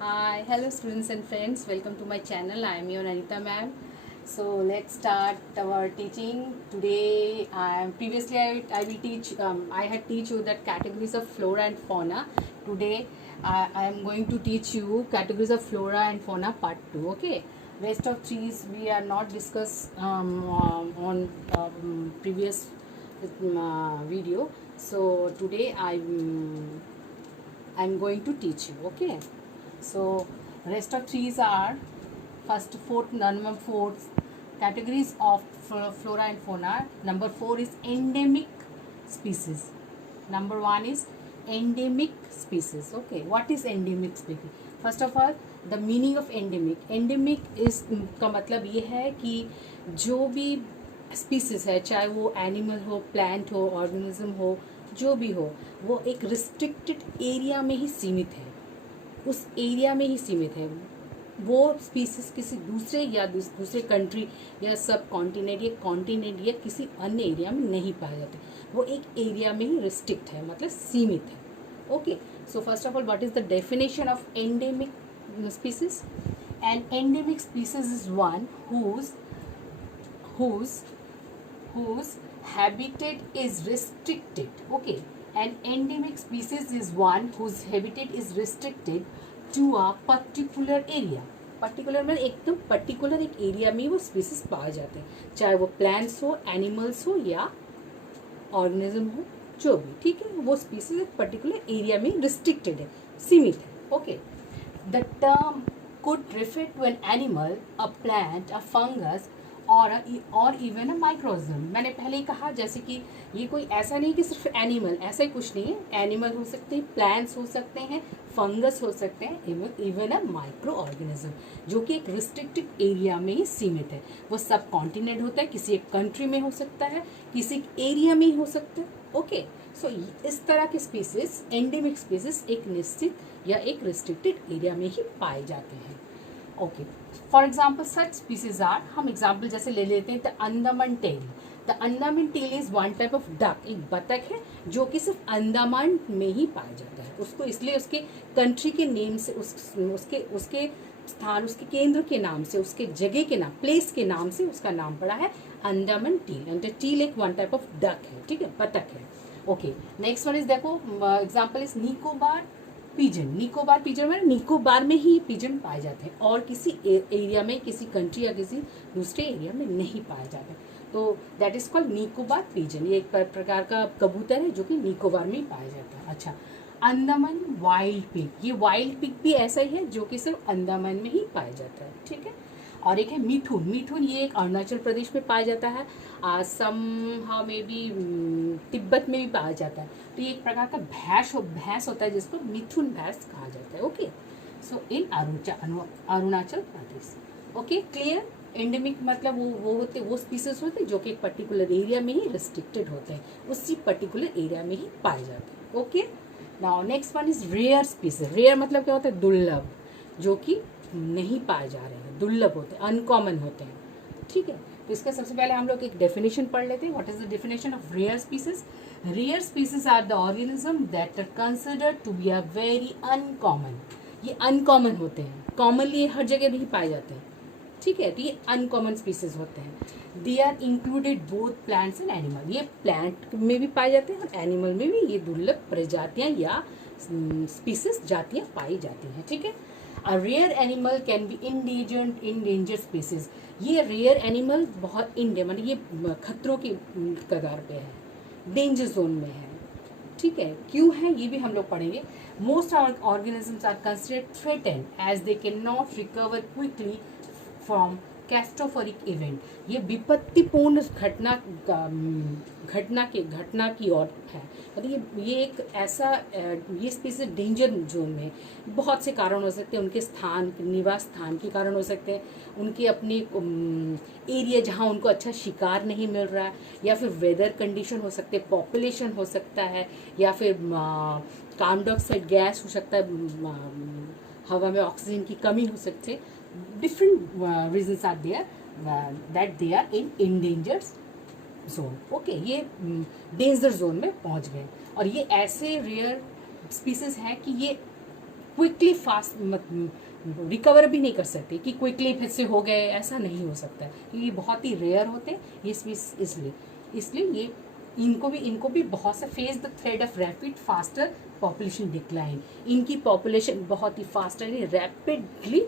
Hi, hello students and friends. Welcome to my channel. I am your Anita ma'am. So let's start our teaching today. I will teach. I had teach you that categories of flora and fauna. Today I am going to teach you categories of flora and fauna part 2. Okay. Rest of threes we are not discuss on previous video. So today I'm going to teach you. Okay. So rest of threes are first fourth number four categories of flora and fauna. Number 4 is endemic species. Number 1 is endemic species. Okay, what is endemic species? First of all, the meaning of endemic. Endemic is का मतलब ये है कि जो भी species है, चाहे वो एनिमल हो, प्लांट हो, ऑर्गेनिज्म हो, जो भी हो, वो एक रिस्ट्रिक्टेड एरिया में ही सीमित है, उस एरिया में ही सीमित है। वो स्पीसीज किसी दूसरे या दूसरे कंट्री या सब कॉन्टिनेंट या किसी अन्य एरिया में नहीं पाए जाते, वो एक एरिया में ही रिस्ट्रिक्ट है, मतलब सीमित है। Okay, so first of all what is the definition of endemic species? N endemic species is one whose habitat is restricted. Okay, an endemic species is one whose habitat is restricted to a particular area. Particular में एकदम particular एक area में वो species पाए जाते हैं, चाहे वो प्लांट्स हो, एनिमल्स हो या ऑर्गेनिज्म हो, जो भी, ठीक है। वो स्पीसीज एक पर्टिकुलर एरिया में रिस्ट्रिक्टेड है, सीमित है। Okay, the term could refer to an animal, a plant, a fungus और इवन अ माइक्रोऑर्गेनिज्म। मैंने पहले ही कहा जैसे कि ये कोई ऐसा नहीं कि सिर्फ एनिमल, ऐसा ही कुछ नहीं है। एनिमल हो सकते हैं, प्लांट्स हो सकते हैं, फंगस हो सकते हैं, इवन अ माइक्रो ऑर्गेनिज्म, जो कि एक रिस्ट्रिक्टेड एरिया में ही सीमित है। वो सब कॉन्टिनेंट होता है, किसी एक कंट्री में हो सकता है, किसी एक एरिया में ही हो सकता है। ओके, सो इस तरह के स्पीसीज, एंडेमिक स्पीसीज, एक निश्चित या एक रिस्ट्रिक्टेड एरिया में ही पाए जाते हैं। Okay, for example such species are, हम एग्जाम्पल जैसे ले लेते हैं the Andaman teal. The Andaman teal is one type of duck, एक बतख है जो कि सिर्फ अंडमान में ही पाया जाता है। उसको इसलिए उसके कंट्री के नेम से, उसके स्थान, उसके केंद्र के नाम से, उसके जगह के नाम, प्लेस के नाम से उसका नाम पड़ा है अंडमान टेल। एंड टेल एक वन टाइप ऑफ डक है, ठीक है, बतख है। ओके, नेक्स्ट वन इज देखो, example is Nicobar pigeon. Nicobar pigeon में निकोबार में ही पिजन पाए जाते हैं और किसी एरिया में, किसी कंट्री या किसी दूसरे एरिया में नहीं पाए जाते, तो that is called Nicobar pigeon. ये एक प्रकार का कबूतर है जो कि निकोबार में ही पाया जाता है। अच्छा, अंडमान वाइल्ड पिग, ये वाइल्ड पिग भी ऐसा ही है जो कि सिर्फ अंडमान में ही पाया जाता है, ठीक है। और एक है मिथुन। मिथुन ये एक अरुणाचल प्रदेश में पाया जाता है, असम में भी, तिब्बत में भी पाया जाता है। तो ये एक प्रकार का भैंस होता है जिसको मिथुन भैंस कहा जाता है। Okay, so in Arunachal Pradesh. Okay, clear. Endemic मतलब वो स्पीसीज होते हैं जो कि एक पर्टिकुलर एरिया में ही रिस्ट्रिक्टेड होते हैं, उसी पर्टिकुलर एरिया में ही पाए जाते हैं। Okay, now next one is rare species. Rare मतलब क्या होता है? दुर्लभ, जो कि नहीं पाए जा रहे हैं, दुर्लभ होते हैं, अनकॉमन होते हैं, ठीक है। तो इसका सबसे पहले हम लोग एक डेफिनेशन पढ़ लेते हैं। What is the definition of rare species? Rare species are the organism that are considered to be a very uncommon. ये अनकॉमन होते हैं, कॉमनली हर जगह नहीं पाए जाते हैं, ठीक है। तो ये अनकॉमन स्पीसीज होते हैं। They are included both plants and animal. ये प्लांट में भी पाए जाते हैं और एनिमल में भी ये दुर्लभ प्रजातियां या स्पीसीज, जातियां पाई जाती हैं, ठीक है। A rare animal can be endangered species। ये रेयर एनिमल बहुत मतलब ये खतरों की कगार पे है, डेंजर जोन में है, ठीक है। क्यों है ये भी हम लोग पढ़ेंगे। Most organisms are considered threatened as they can not recover quickly from catastrophic event. ये विपत्तिपूर्ण घटना की ओर है, मतलब ये एक ऐसा, ये स्पीसीज डेंजर जोन में। बहुत से कारण हो सकते हैं, उनके स्थान, निवास स्थान के कारण हो सकते हैं, उनके अपने एरिया जहाँ उनको अच्छा शिकार नहीं मिल रहा है, या फिर वेदर कंडीशन हो सकते हैं, पॉपुलेशन हो सकता है, या फिर कार्बन डाइऑक्साइड गैस हो सकता है, हवा में ऑक्सीजन की कमी हो सकती है। Different reasons are there that they are in endangered zone. Okay, ये डेंजर जोन में पहुंच गए। और ये ऐसे रेयर स्पीसीज हैं कि ये क्विकली फास्ट रिकवर भी नहीं कर सकते कि क्विकली फिर से हो गए, ऐसा नहीं हो सकता है। ये बहुत ही रेयर होते हैं, इसलिए इसलिए ये इनको भी बहुत से face the thread of rapid faster population decline. इनकी पॉपुलेशन बहुत ही फास्टली रैपिडली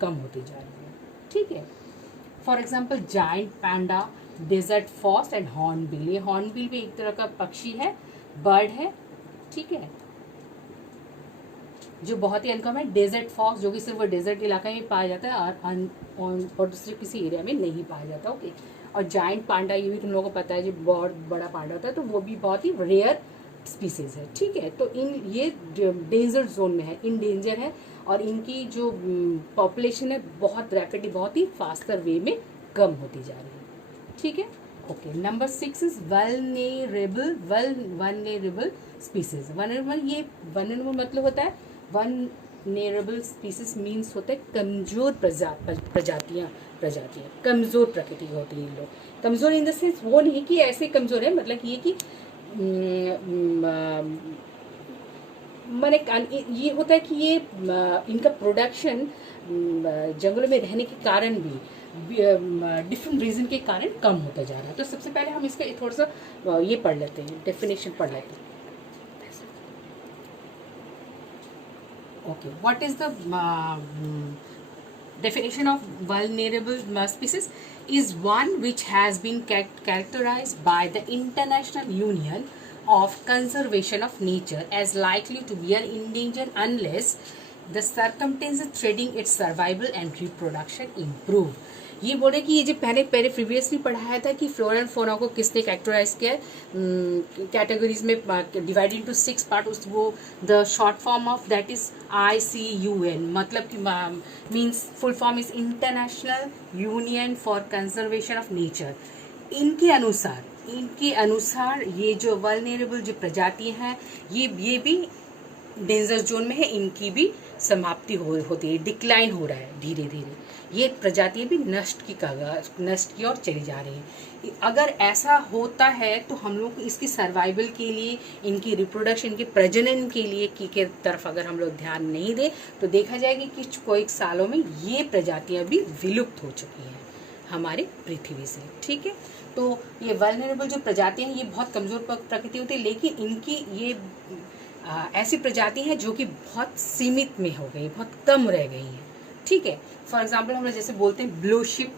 कम होती जा रही है, ठीक है। For example giant panda, desert fox and hornbill. ये हॉर्नबिल भी एक तरह का पक्षी है, बर्ड है, ठीक है, जो बहुत ही अनकॉमन है। डेजर्ट फॉक्स जो कि सिर्फ वो डेजर्ट इलाका में पाया जाता है और दूसरे किसी एरिया में नहीं पाया जाता, ओके। और जायंट पांडा, ये भी तुम लोगों को पता है, जो बहुत बड़ा पांडा होता है, तो वो भी बहुत ही रेयर स्पीसीज है, ठीक है। तो ये डेंजर जोन में है, इन डेंजर है, और इनकी जो पॉपुलेशन है बहुत रैपिडली, बहुत ही फास्टर वे में कम होती जा रही है, ठीक है, okay. Number 6 is vulnerable species. Vulnerable मतलब होता है, वल्नरेबल स्पीसीज मीन्स होता है कमजोर प्रजातियां कमजोर प्रकृति की होती हैं। लोग कमजोर इन द सेंस वो नहीं कि ऐसे कमजोर है, मतलब ये कि मैंने ये होता है कि ये इनका प्रोडक्शन जंगलों में रहने के कारण भी डिफरेंट रीजन के कारण कम होता जा रहा है। तो सबसे पहले हम इसका थोड़ा सा ये पढ़ लेते हैं, डेफिनेशन पढ़ लेते हैं। Okay, what is the definition of vulnerable species is one which has been characterized by the International Union of Conservation of Nature as likely to be endangered unless the circumstances threatening its survival and reproduction improve। ये बोले कि ये जो पहले previously पढ़ाया था कि flora and fauna को किसने कैरेक्टराइज किया है, कैटेगरीज में डिवाइडेड इनटू 6 पार्ट। उस वो the short form of that is ICUN, मतलब कि means full form is international union for conservation of nature. इनके अनुसार ये जो वल्नरेबल जो प्रजातियां हैं ये भी डेंजर जोन में है, इनकी भी समाप्ति होती है, डिक्लाइन हो रहा है धीरे धीरे। ये प्रजातियां भी नष्ट की ओर चली जा रही हैं। अगर ऐसा होता है तो हम लोग इसकी सर्वाइवल के लिए, इनकी रिप्रोडक्शन, इनके प्रजनन के लिए की तरफ अगर हम लोग ध्यान नहीं दें तो देखा जाएगा कि कोई सालों में ये प्रजातियां भी विलुप्त हो चुकी हैं हमारे पृथ्वी से, ठीक है। तो ये वल्नरेबल जो प्रजातियां हैं ये बहुत कमज़ोर प्रकृति होती है, लेकिन इनकी ये ऐसी प्रजाति हैं जो कि बहुत सीमित में हो गई, बहुत कम रह गई हैं, ठीक है। फॉर एग्जाम्पल हम लोग जैसे बोलते हैं ब्लू शिप,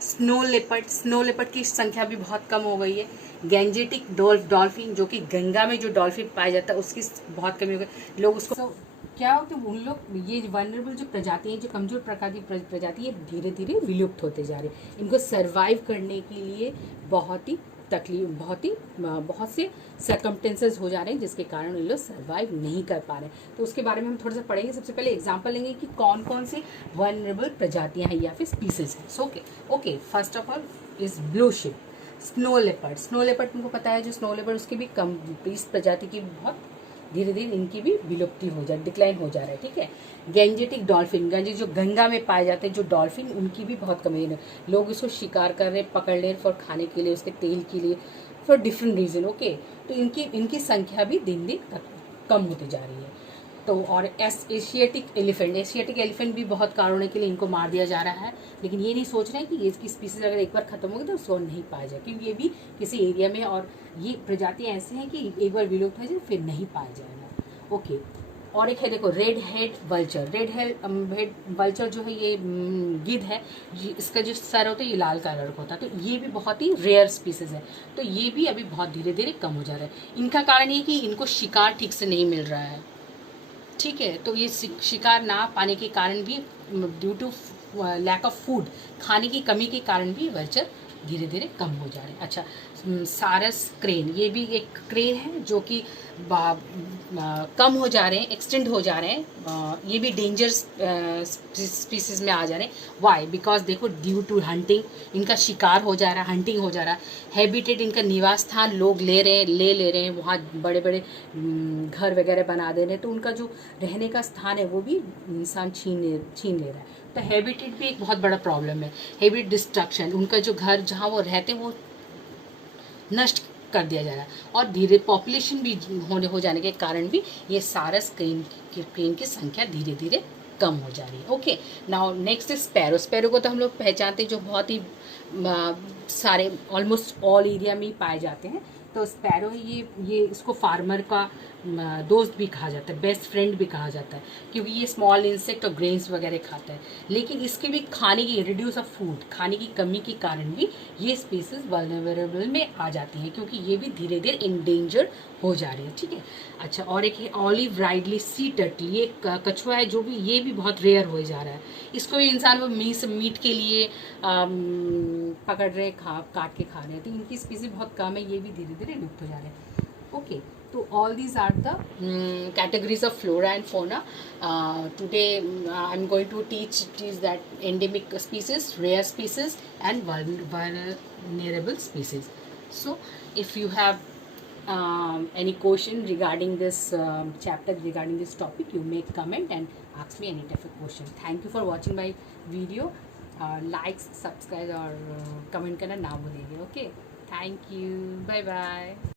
स्नो लेपर्ड की संख्या भी बहुत कम हो गई है। गैंजेटिक डॉल्फिन, जो कि गंगा में जो डॉल्फिन पाया जाता है उसकी बहुत कमी हो गई। लोग उसको क्या हो कि उन लोग ये वल्नरेबल जो प्रजाति हैं, जो कमजोर प्रजाति ये धीरे धीरे विलुप्त होते जा रहे हैं। इनको सर्वाइव करने के लिए बहुत से सर्कमटेंसेस हो जा रहे हैं जिसके कारण इन लोग सर्वाइव नहीं कर पा रहे हैं। तो उसके बारे में हम थोड़ा सा पढ़ेंगे। सबसे पहले एग्जांपल लेंगे कि कौन कौन सी वल्नरेबल प्रजातियां हैं या फिर स्पीसीज हैं। So okay, first of all is blue ship. Snow leopard तुमको पता है, जो स्नो लेपर्ड उसकी भी कम, इस प्रजाति की बहुत धीरे धीरे इनकी भी विलुप्ति हो डिक्लाइन हो जा रहा है, ठीक है। गैंजेटिक डॉल्फिन, जो गंगा में पाए जाते हैं जो डॉल्फिन, उनकी भी बहुत कमी है। लोग इसको शिकार कर रहे, पकड़ ले फॉर खाने के लिए, उसके तेल के लिए, फॉर डिफरेंट रीजन, ओके। तो इनकी संख्या भी दिन दिन कम होती जा रही है। तो और एशियाटिक एलिफेंट भी बहुत कारणों के लिए इनको मार दिया जा रहा है, लेकिन ये नहीं सोच रहे हैं कि इसकी स्पीसीज अगर एक बार खत्म होगी तो उसको नहीं पाया जाए, क्योंकि ये भी किसी एरिया में, और ये प्रजातियां ऐसे हैं कि एक बार विलुप्त हो जाए फिर नहीं पाया जाएगा, ओके। और एक है देखो रेड हेड वल्चर जो है ये गिद्ध है, इसका जो सर होता है ये लाल कलर का होता है। तो ये भी बहुत ही रेयर स्पीसीज है, तो ये भी अभी बहुत धीरे धीरे कम हो जा रहा है। इनका कारण ये कि इनको शिकार ठीक से नहीं मिल रहा है, ठीक है। तो ये शिकार ना पाने के कारण भी, due to lack of food, खाने की कमी के कारण भी वल्चर धीरे धीरे कम हो जा रहे हैं। अच्छा, सारस क्रेन, ये भी एक क्रेन है जो कि कम हो जा रहे हैं, एक्सटेंड हो जा रहे हैं। ये भी डेंजर स्पीसीज में आ जा रहे हैं। वाई? बिकॉज देखो ड्यू टू हंटिंग, इनका शिकार हो जा रहा है, हंटिंग हो जा रहा है। हैबिटेट, इनका निवास स्थान लोग ले रहे हैं, वहाँ बड़े बड़े घर वगैरह बना दे रहे हैं, तो उनका जो रहने का स्थान है वो भी इंसान छीन ले रहा है। तो हैबिटेट भी एक बहुत बड़ा प्रॉब्लम है। हैबिट डिस्ट्रक्शन, उनका जो घर जहाँ वो रहते हैं वो नष्ट कर दिया जा रहा है, और धीरे पॉपुलेशन भी हो जाने के कारण भी ये सारस क्रेन की संख्या धीरे धीरे कम हो जा रही है। Okay, now next is sparrow. Sparrow को तो हम लोग पहचानते हैं, जो बहुत ही सारे ऑलमोस्ट ऑल एरिया में ही पाए जाते हैं। तो स्पैरो ये इसको फार्मर का दोस्त भी कहा जाता है, बेस्ट फ्रेंड भी कहा जाता है, क्योंकि ये स्मॉल इंसेक्ट और ग्रेन्स वगैरह खाता है। लेकिन इसके भी खाने की रिड्यूस ऑफ फूड, खाने की कमी के कारण भी ये स्पीसीज वल्नरेबल में आ जाती हैं, क्योंकि ये भी धीरे धीरे इंडेंजर हो जा रही है। ठीक है, अच्छा, और एक है ऑलिव राइडली सी टर्टल। ये कछुआ है जो भी, ये भी बहुत रेयर हो जा रहा है। इसको भी इंसान वो मीट के लिए पकड़ रहे, काट के खा रहे हैं, तो इनकी स्पीसीज बहुत कम है, ये भी धीरे धीरे लुप्त हो जा रहे हैं। Okay, so all these are the categories of flora and fauna. Today I'm going to teach that endemic species, rare species, and vulnerable species. So if you have any question regarding this chapter, regarding this topic, you may comment and ask me any type of question. Thank you for watching my video. Like, subscribe और comment करना ना भूलिए. Okay, thank you, bye bye.